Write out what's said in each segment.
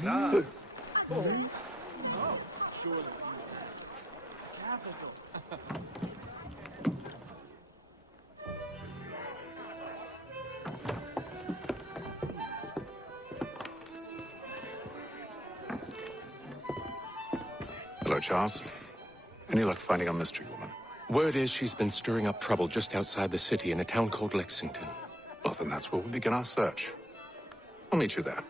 Klar. Hello, Charles. Any luck finding our mystery woman? Word is she's been stirring up trouble just outside the city in a town called Lexington. Well, then that's where we'll begin our search. I'll meet you there.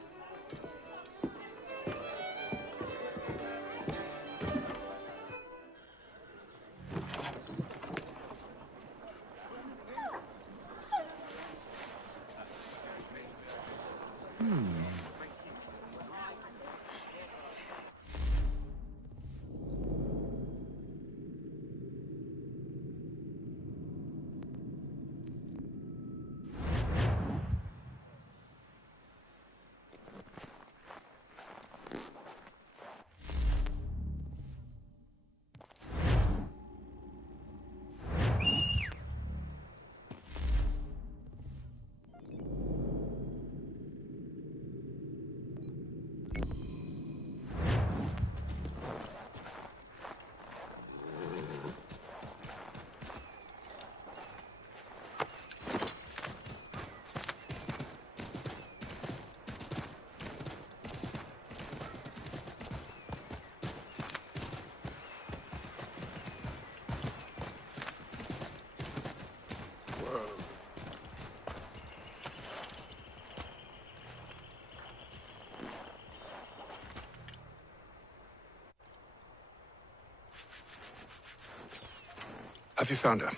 Have you found her?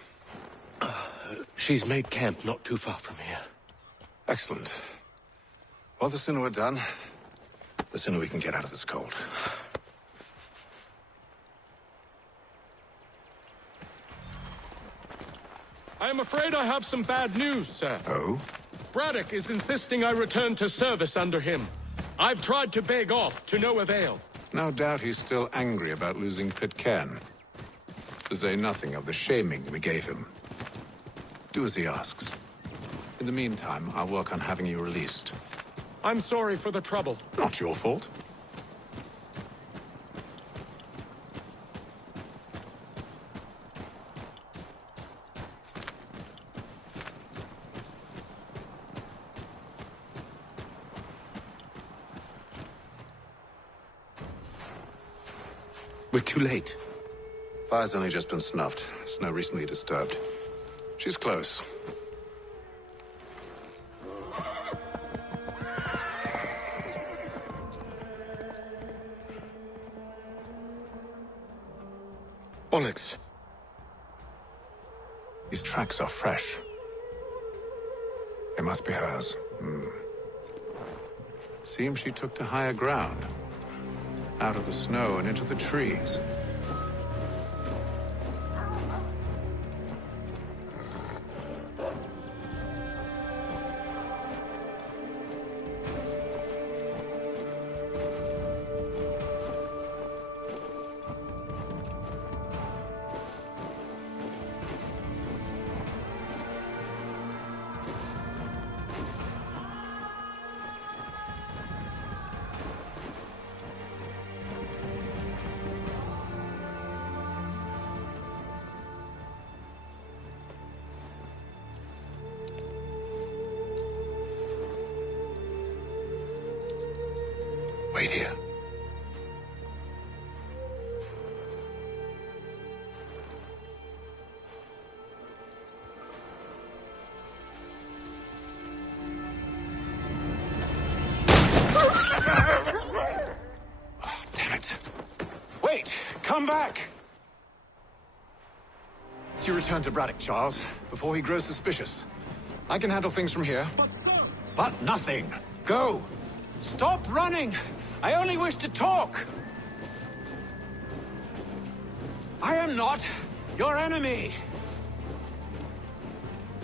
She's made camp not too far from here. Excellent. Well, the sooner we're done, the sooner we can get out of this cold. I am afraid I have some bad news, sir. Oh? Braddock is insisting I return to service under him. I've tried to beg off, to no avail. No doubt he's still angry about losing Pitcairn. To say nothing of the shaming we gave him. Do as he asks. In the meantime, I'll work on having you released. I'm sorry for the trouble. Not your fault. We're too late. Fire's only just been snuffed. Snow recently disturbed. She's close. Bollocks. These tracks are fresh. They must be hers. Seems she took to higher ground. Out of the snow and into the trees. Wait here. Oh, damn it. Wait! Come back! It's your return to Braddock, Charles, before he grows suspicious. I can handle things from here. But nothing! Go! Stop running! I only wish to talk! I am not your enemy!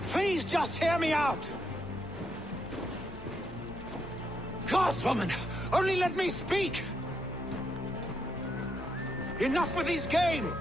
Please just hear me out! Godswoman, only let me speak! Enough with these games!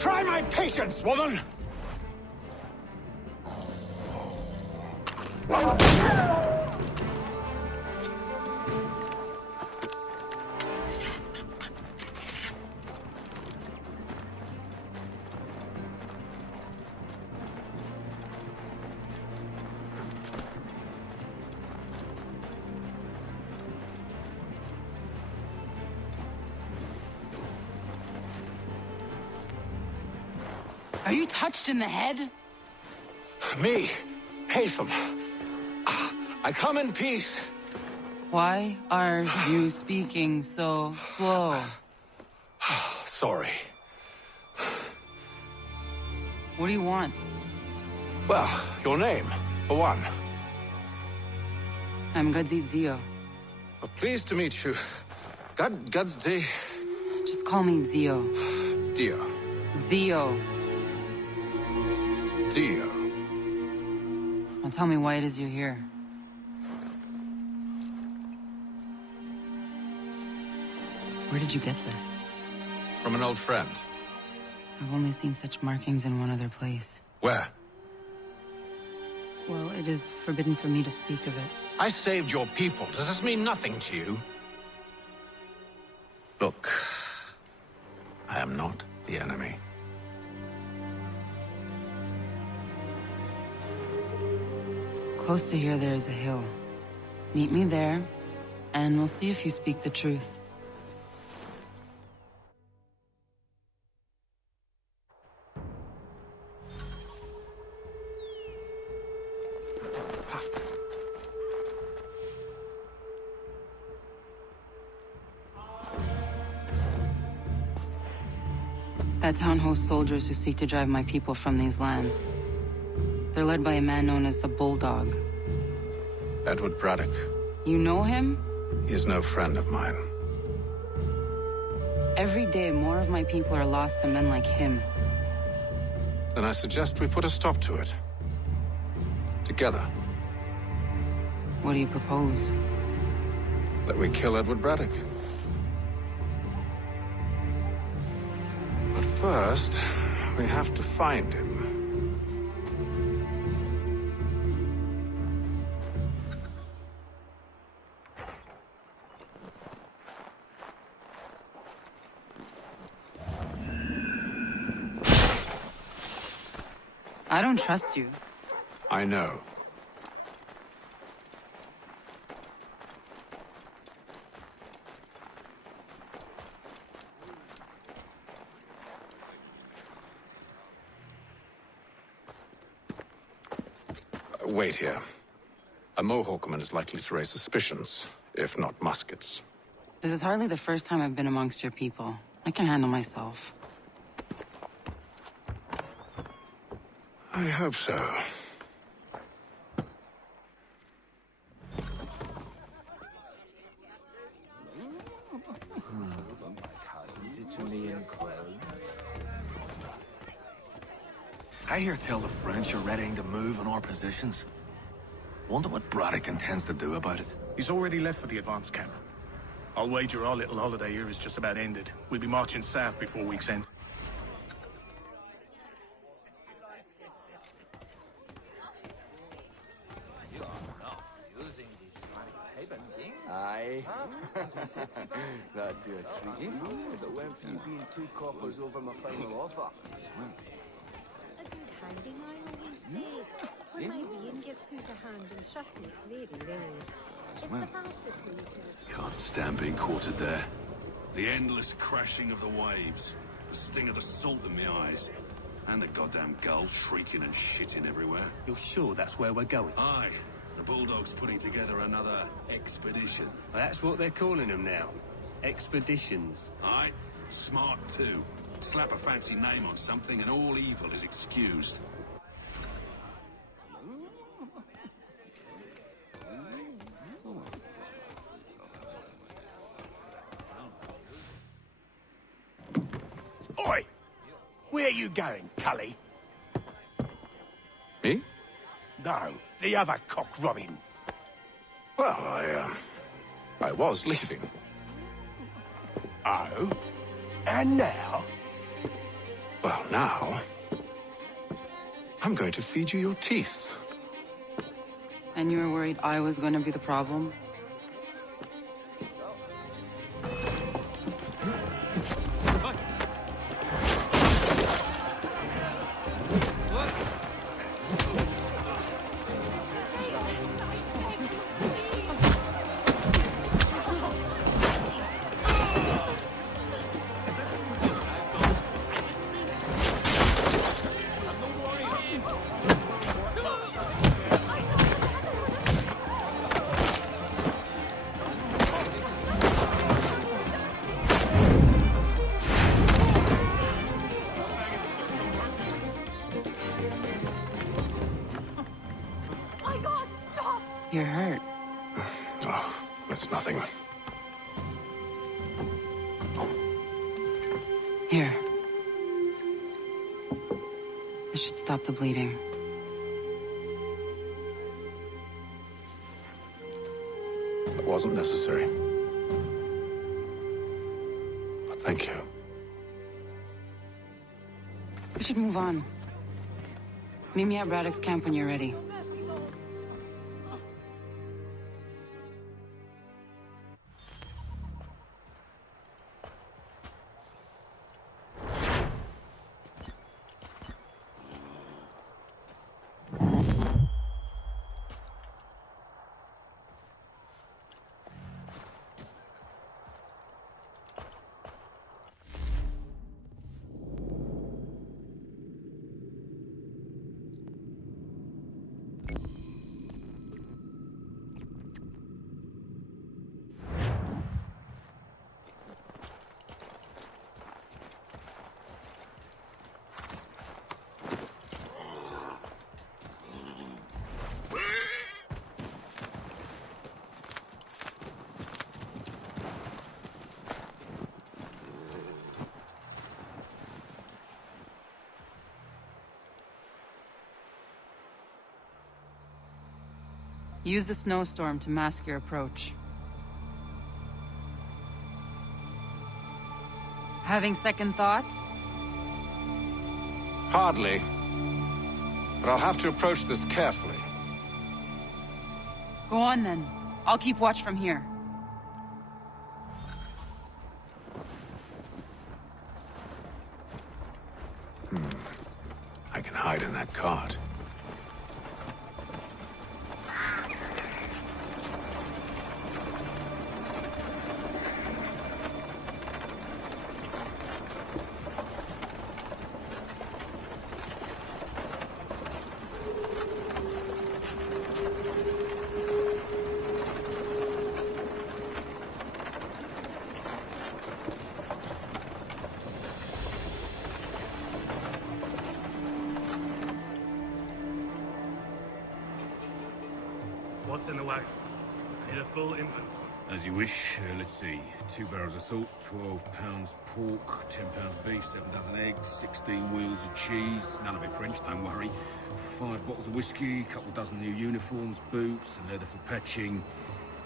Try my patience, woman! Are you touched in the head? Me, Haytham. I come in peace. Why are you speaking so slow? Sorry. What do you want? Well, your name, for one. I'm Gadzit Zio. Well, pleased to meet you. God's day. Just call me Zio. Dio. Zio. Dio. Now tell me why it is you're here. Where did you get this? From an old friend. I've only seen such markings in one other place. Where? Well, it is forbidden for me to speak of it. I saved your people. Does this mean nothing to you? Look, I am not the enemy. Close to here, there is a hill. Meet me there, and we'll see if you speak the truth. That town hosts soldiers who seek to drive my people from these lands. They're led by a man known as the Bulldog. Edward Braddock. You know him? He is no friend of mine. Every day, more of my people are lost to men like him. Then I suggest we put a stop to it. Together. What do you propose? That we kill Edward Braddock. But first, we have to find him. I don't trust you. I know. Wait here. A Mohawkman is likely to raise suspicions, if not muskets. This is hardly the first time I've been amongst your people. I can handle myself. I hope so. I hear tell the French are readying to move on our positions. Wonder what Braddock intends to do about it. He's already left for the advance camp. I'll wager our little holiday here is just about ended. We'll be marching south before week's end. Aye. That'd do a treat. But when for you being 2 coppers over my final offer? A good handing, I always say. When my being gets into handing, trust me, it's very rare. It's the fastest way to Can't stand being quartered there. The endless crashing of the waves, the sting of the salt in my eyes, and the goddamn gulls shrieking and shitting everywhere. You're sure that's where we're going? Aye. The Bulldog's putting together another expedition. Well, that's what they're calling them now. Expeditions. Aye. Smart too. Slap a fancy name on something and all evil is excused. Oi! Where are you going, Cully? Me? No, the other cock Robin. Well, I was leaving. Oh? And now? Well, now... I'm going to feed you your teeth. And you were worried I was gonna be the problem? You're hurt. Oh, it's nothing. Here. This should stop the bleeding. It wasn't necessary. But thank you. We should move on. Meet me at Braddock's camp when you're ready. Use the snowstorm to mask your approach. Having second thoughts? Hardly. But I'll have to approach this carefully. Go on then. I'll keep watch from here. I can hide in that cart. What's in the wagon? Need a full infant? As you wish. Let's see. 2 barrels of salt, 12 pounds pork, 10 pounds beef, 7 dozen eggs, 16 wheels of cheese. None of it French, don't worry. 5 bottles of whiskey, couple dozen new uniforms, boots, and leather for patching,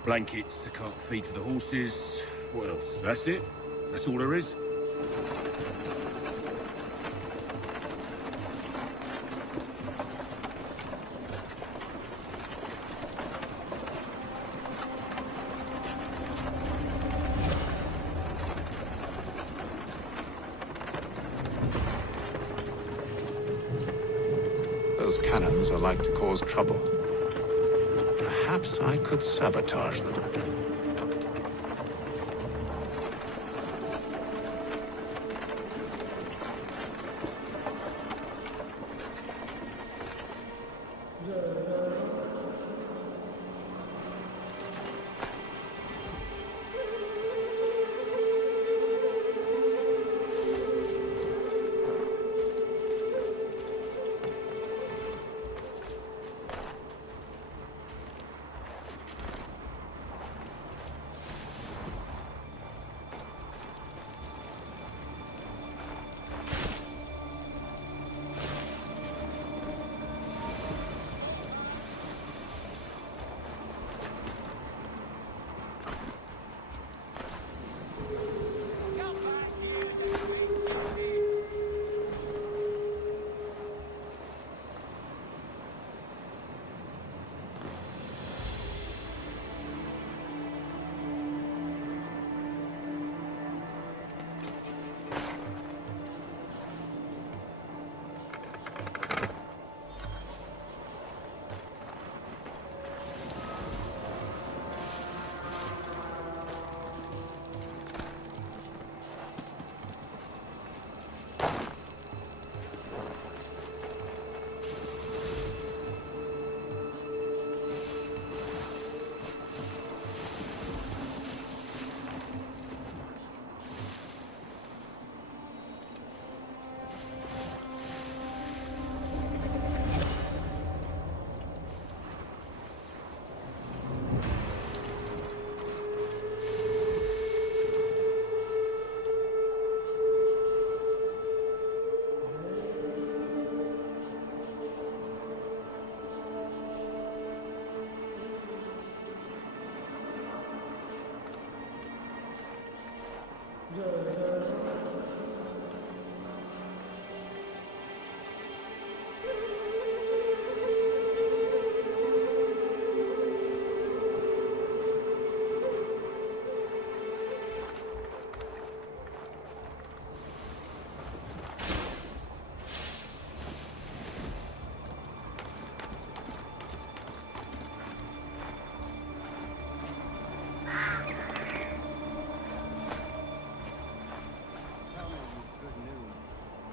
blankets, a cart feed for the horses. What else? That's it. That's all there is. Those cannons are like to cause trouble. Perhaps I could sabotage them. Good news.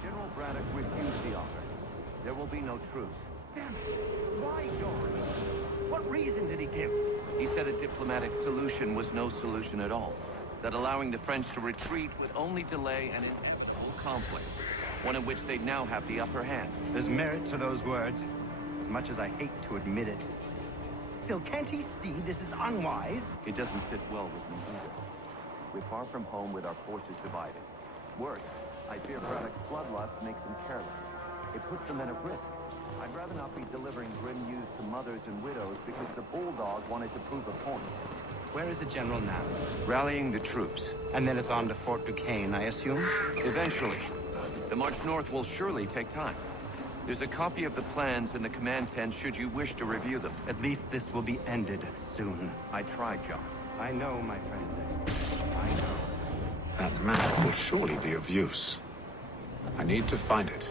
General Braddock refused the offer. There will be no truce. Damn it! Why, George? What reason did he give? He said a diplomatic solution was no solution at all. That allowing the French to retreat would only delay an inevitable conflict. One in which they'd now have the upper hand. There's merit to those words, as much as I hate to admit it. Still, can't he see this is unwise? It doesn't fit well with me either. We're far from home with our forces divided. Worse, I fear Braddock's bloodlust makes them careless. It puts the men at risk. I'd rather not be delivering grim news to mothers and widows because the bulldog wanted to prove a point. Where is the general now? Rallying the troops. And then it's on to Fort Duquesne, I assume? Eventually. The march north will surely take time. There's a copy of the plans in the command tent should you wish to review them. At least this will be ended soon. I tried, John. I know, my friend. I know. That map will surely be of use. I need to find it.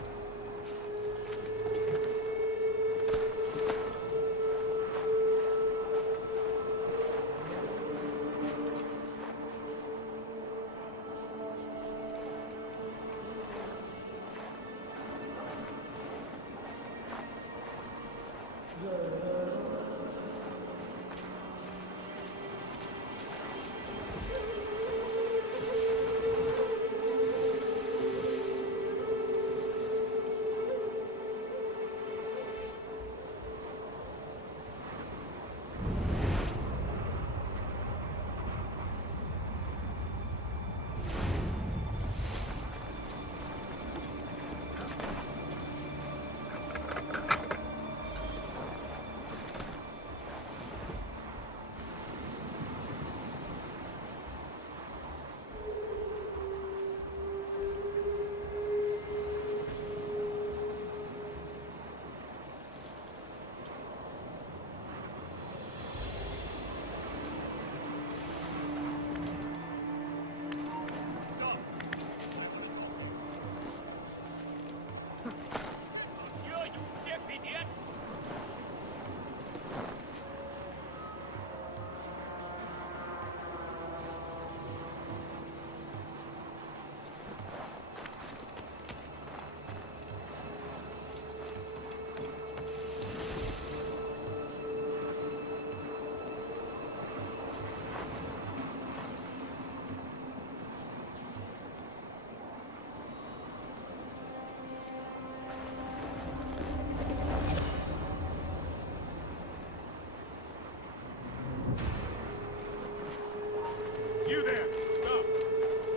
You there! Stop!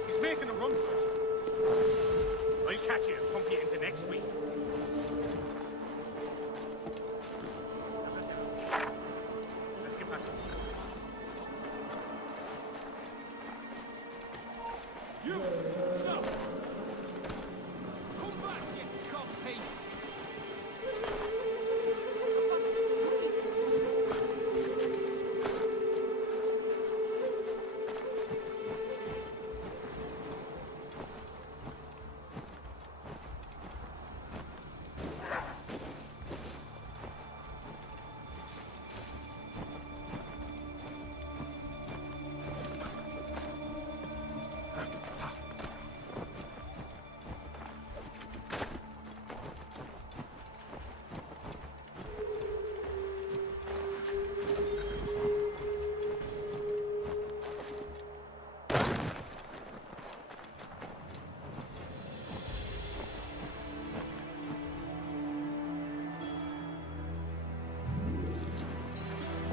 He's making a run for it. I'll catch you and pump you into next week. Let's get back to you! Stop! Come back, you codpiece!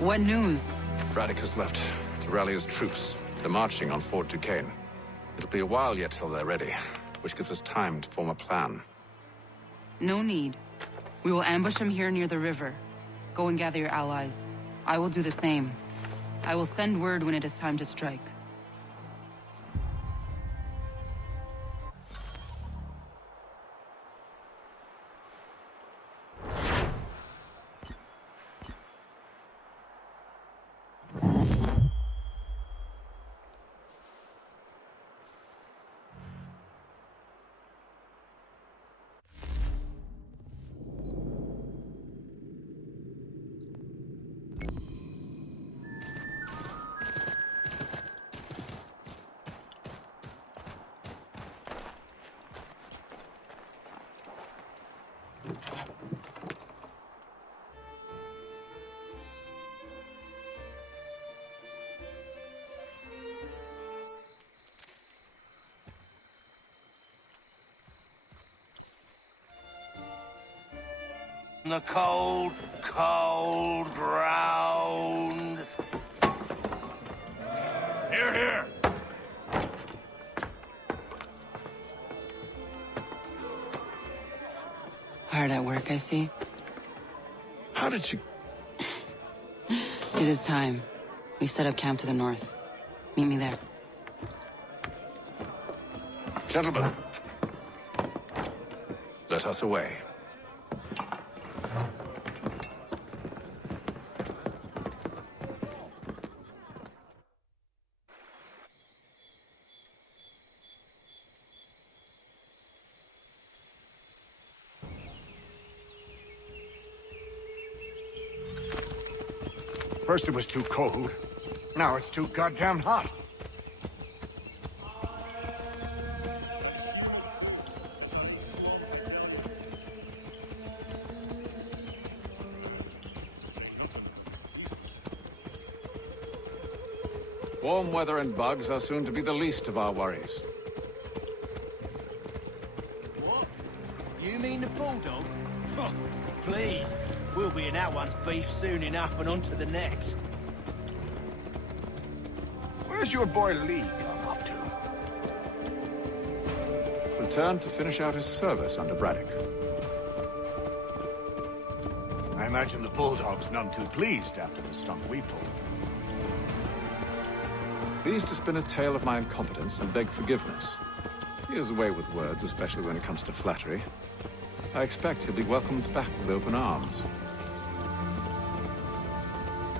What news? Braddock has left to rally his troops. They're marching on Fort Duquesne. It'll be a while yet till they're ready, which gives us time to form a plan. No need. We will ambush him here near the river. Go and gather your allies. I will do the same. I will send word when it is time to strike. The cold, cold ground. Here, here. Hard at work, I see. How did you... It is time. We've set up camp to the north. Meet me there. Gentlemen, let us away. First it was too cold. Now it's too goddamn hot. Warm weather and bugs are soon to be the least of our worries. What? You mean the bulldog? Oh, please. We'll be in that one's beef soon enough and on to the next. Where's your boy Lee gone off to? Returned to finish out his service under Braddock. I imagine the bulldog's none too pleased after the stunt we pulled. Pleased to spin a tale of my incompetence and beg forgiveness. He is away with words, especially when it comes to flattery. I expect he'll be welcomed back with open arms.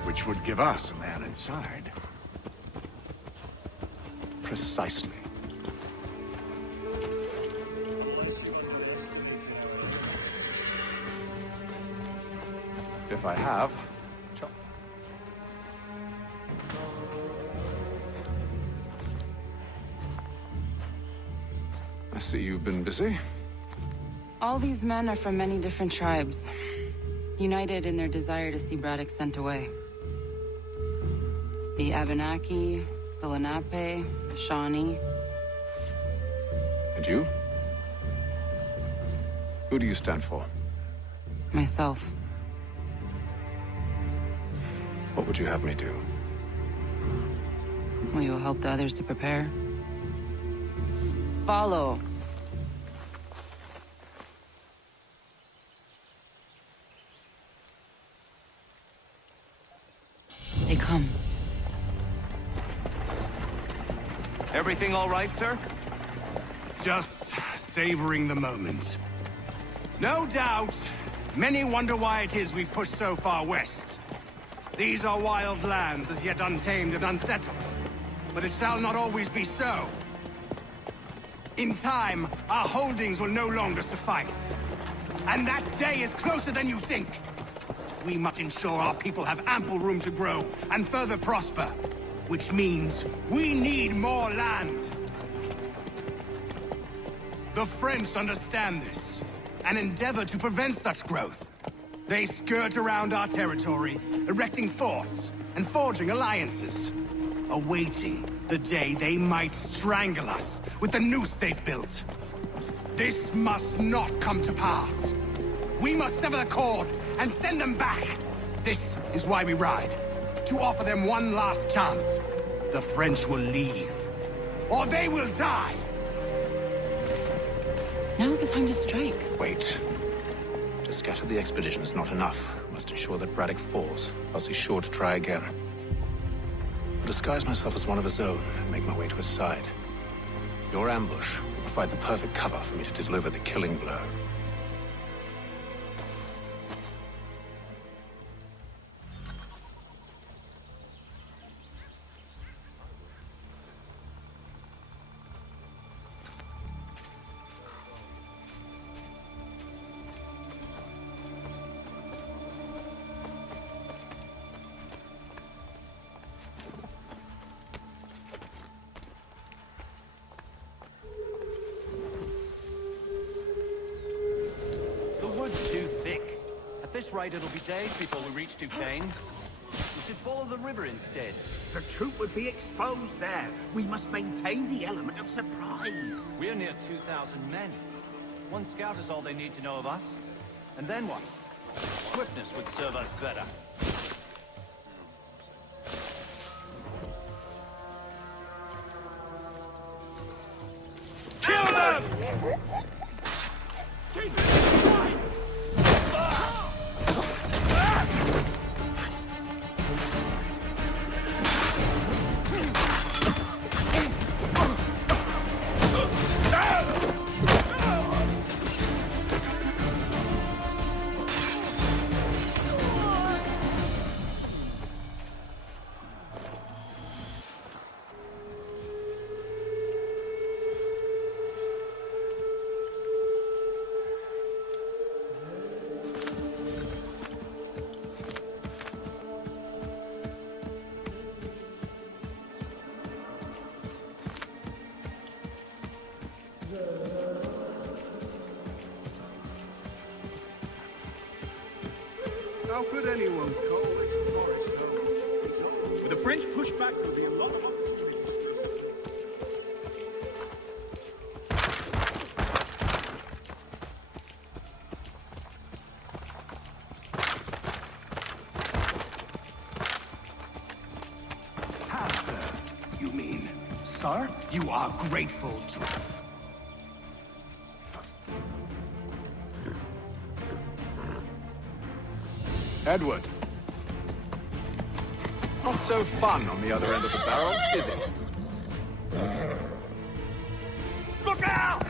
Which would give us a man inside. Precisely. If I have... I see you've been busy. All these men are from many different tribes, united in their desire to see Braddock sent away. The Abenaki, the Lenape, the Shawnee. And you? Who do you stand for? Myself. What would you have me do? Will you help the others to prepare? Follow. They come. Everything all right, sir? Just savoring the moment. No doubt, many wonder why it is we've pushed so far west. These are wild lands, as yet untamed and unsettled. But it shall not always be so. In time, our holdings will no longer suffice. And that day is closer than you think. We must ensure our people have ample room to grow and further prosper. Which means we need more land. The French understand this, and endeavor to prevent such growth. They skirt around our territory, erecting forts and forging alliances, awaiting the day they might strangle us with the noose they've built. This must not come to pass. We must sever the cord and send them back. This is why we ride. To offer them one last chance. The French will leave. Or they will die! Now's the time to strike. Wait. To scatter the expedition is not enough. We must ensure that Braddock falls, else he's sure to try again. I'll disguise myself as one of his own and make my way to his side. Your ambush will provide the perfect cover for me to deliver the killing blow. this rate, it'll be days before we reach Duquesne. We should follow the river instead. The troop would be exposed there. We must maintain the element of surprise. We're near 2,000 men. One scout is all they need to know of us. And then what? Swiftness would serve us better. Kill them! Keep it tight! How could anyone call this forest home? With the French pushback, there'll be a lot of opportunity. Panther, you mean? Sir, you are grateful to... Edward. Not so fun on the other end of the barrel, is it? Look out!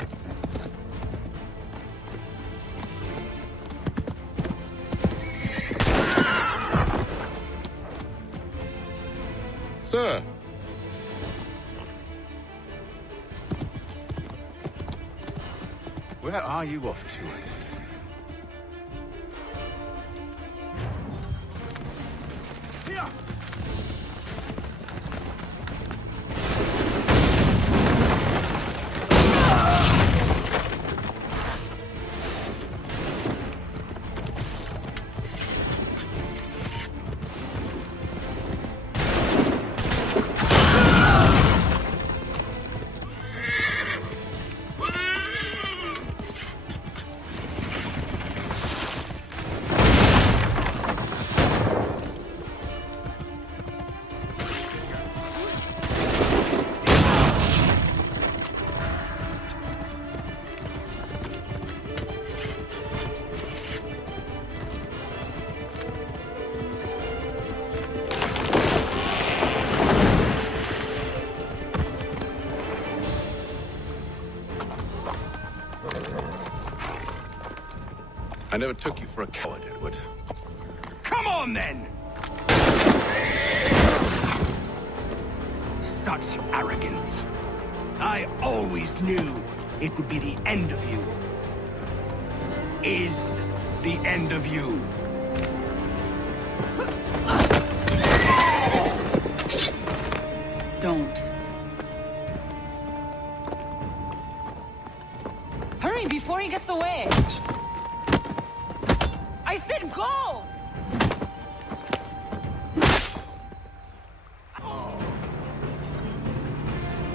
Sir. Where are you off to, Edward? I never took you for a coward, Edward. Come on, then! Such arrogance. I always knew it would be the end of you. Is the end of you. Don't. Hurry before he gets away! I said go!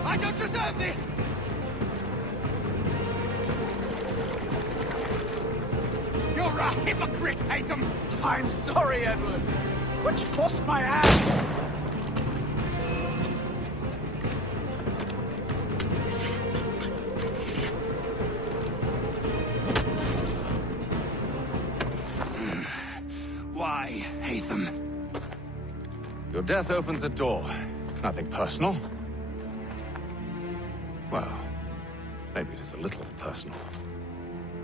I don't deserve this! You're a hypocrite, Hatham! I'm sorry, Edward. Which forced my hand. Why, Hatham? Your death opens a door. It's nothing personal. Well, maybe it is a little personal.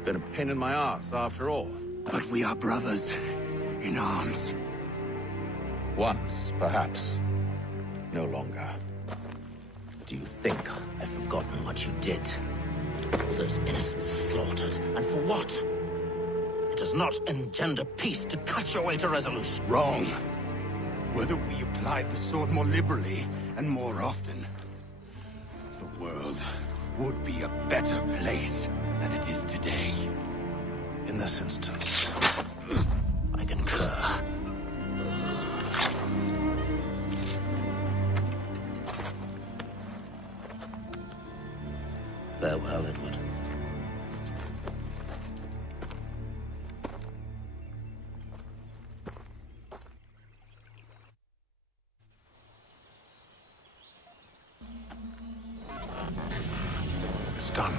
Been a pain in my ass, after all. But we are brothers in arms. Once, perhaps. No longer. Do you think I've forgotten what you did? All those innocents slaughtered, and for what? It does not engender peace to cut your way to resolution. Wrong. Whether we applied the sword more liberally and more often, the world would be a better place than it is today. In this instance, sir. Farewell, Edward. It's done.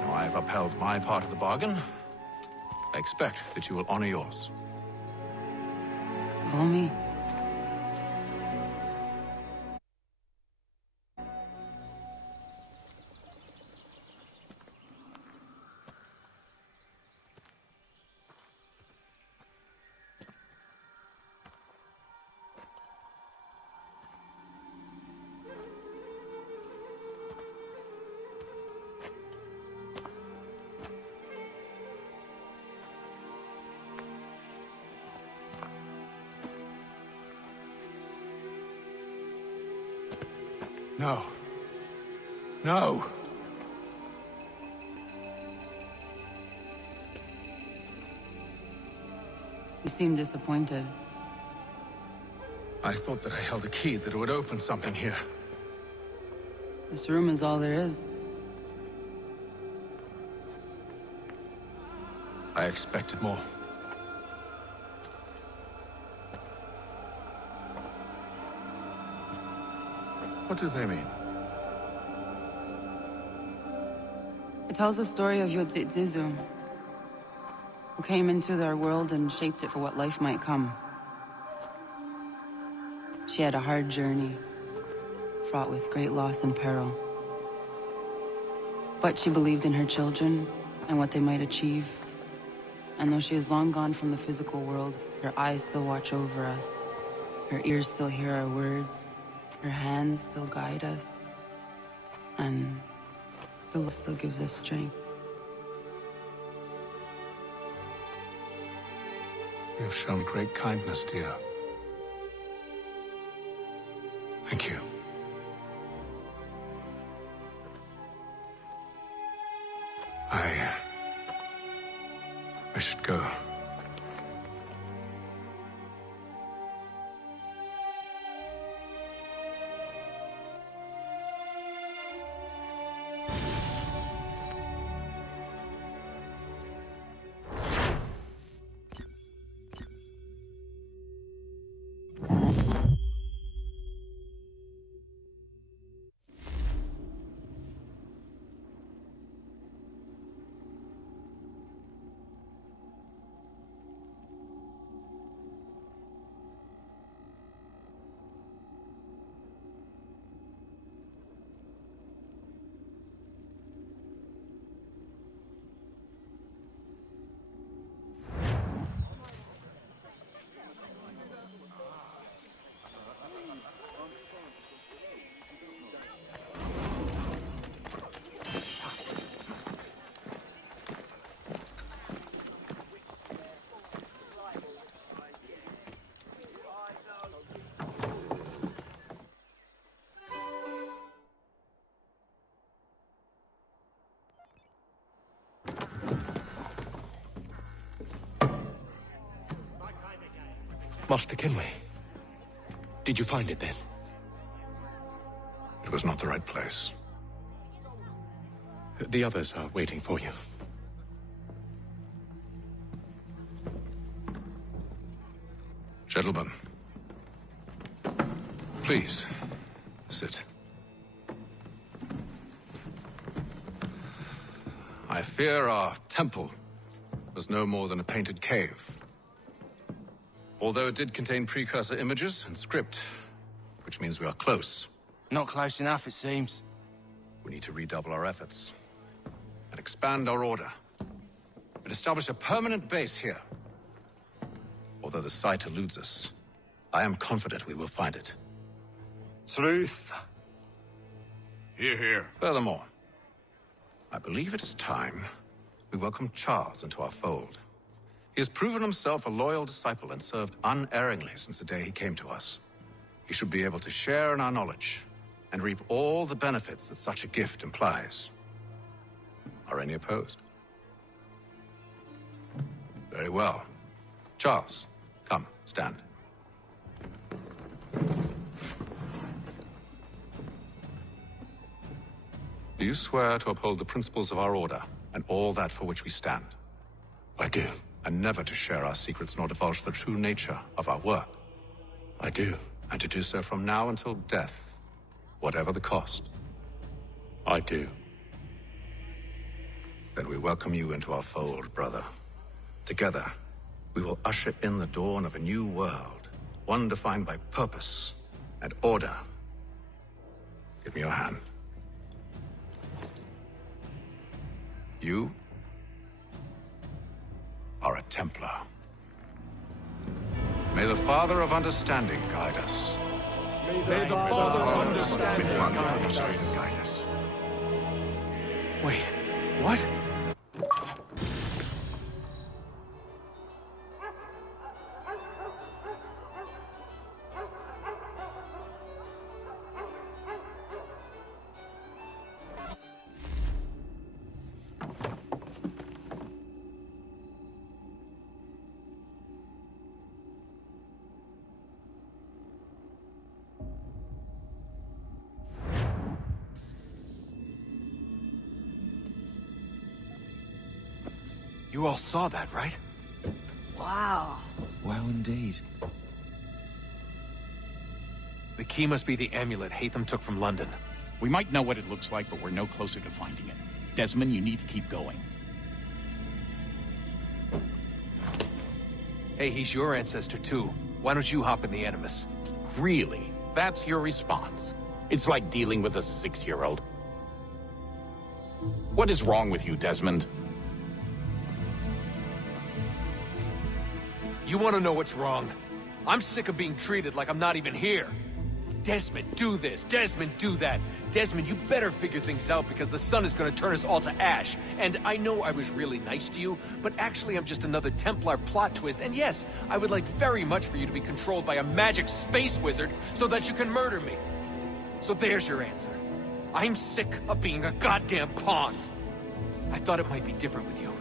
Now I've upheld my part of the bargain. I expect that you will honor yours. Follow me. No. No! You seem disappointed. I thought that I held a key that would open something here. This room is all there is. I expected more. What do they mean? It tells the story of Yodzizu, who came into their world and shaped it for what life might come. She had a hard journey, fraught with great loss and peril. But she believed in her children and what they might achieve. And though she is long gone from the physical world, her eyes still watch over us. Her ears still hear our words. Her hands still guide us. And her love still gives us strength. You have shown great kindness, dear. Thank you. I should go. Master Kenway. Did you find it then? It was not the right place. The others are waiting for you. Gentlemen, please, sit. I fear our temple was no more than a painted cave. Although it did contain precursor images and script, which means we are close. Not close enough, it seems. We need to redouble our efforts and expand our order and establish a permanent base here. Although the site eludes us, I am confident we will find it. Truth. Hear, hear. Furthermore, I believe it is time we welcome Charles into our fold. He has proven himself a loyal disciple and served unerringly since the day he came to us. He should be able to share in our knowledge and reap all the benefits that such a gift implies. Are any opposed? Very well. Charles, come, stand. Do you swear to uphold the principles of our order and all that for which we stand? I do. And never to share our secrets nor divulge the true nature of our work? I do. And to do so from now until death, whatever the cost? I do. Then we welcome you into our fold, brother. Together, we will usher in the dawn of a new world, one defined by purpose and order. Give me your hand. You are a Templar. May the Father of Understanding guide us. May the Father of Understanding guide us. Wait, what? You all saw that, right? Wow. Wow, indeed. The key must be the amulet Hatham took from London. We might know what it looks like, but we're no closer to finding it. Desmond, you need to keep going. Hey, he's your ancestor too. Why don't you hop in the Animus? Really? That's your response? It's like dealing with a 6-year-old. What is wrong with you, Desmond? You want to know what's wrong? I'm sick of being treated like I'm not even here. Desmond, do this. Desmond, do that. Desmond, you better figure things out because the sun is going to turn us all to ash. And I know I was really nice to you, but actually I'm just another Templar plot twist. And yes, I would like very much for you to be controlled by a magic space wizard so that you can murder me. So there's your answer. I'm sick of being a goddamn pawn. I thought it might be different with you.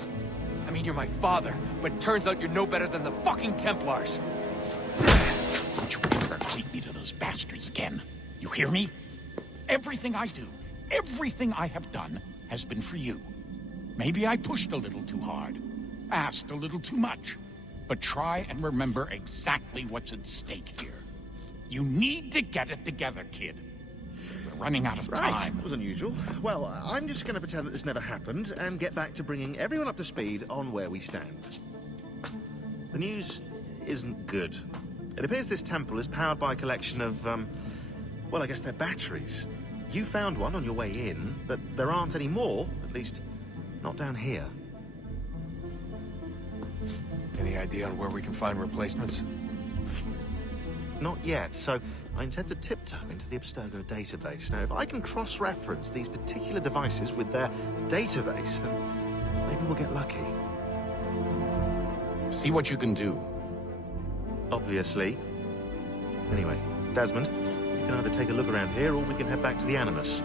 I mean, you're my father, but turns out you're no better than the fucking Templars. Don't you ever equate me to those bastards again. You hear me? Everything I do, everything I have done, has been for you. Maybe I pushed a little too hard, asked a little too much, but try and remember exactly what's at stake here. You need to get it together, kid. We're running out of time. Right, that was unusual. Well, I'm just going to pretend that this never happened and get back to bringing everyone up to speed on where we stand. The news isn't good. It appears this temple is powered by a collection of, well, I guess they're batteries. You found one on your way in, but there aren't any more, at least not down here. Any idea on where we can find replacements? Not yet, so I intend to tiptoe into the Abstergo database. Now, if I can cross-reference these particular devices with their database, then maybe we'll get lucky. See what you can do. Obviously. Anyway, Desmond, you can either take a look around here or we can head back to the Animus.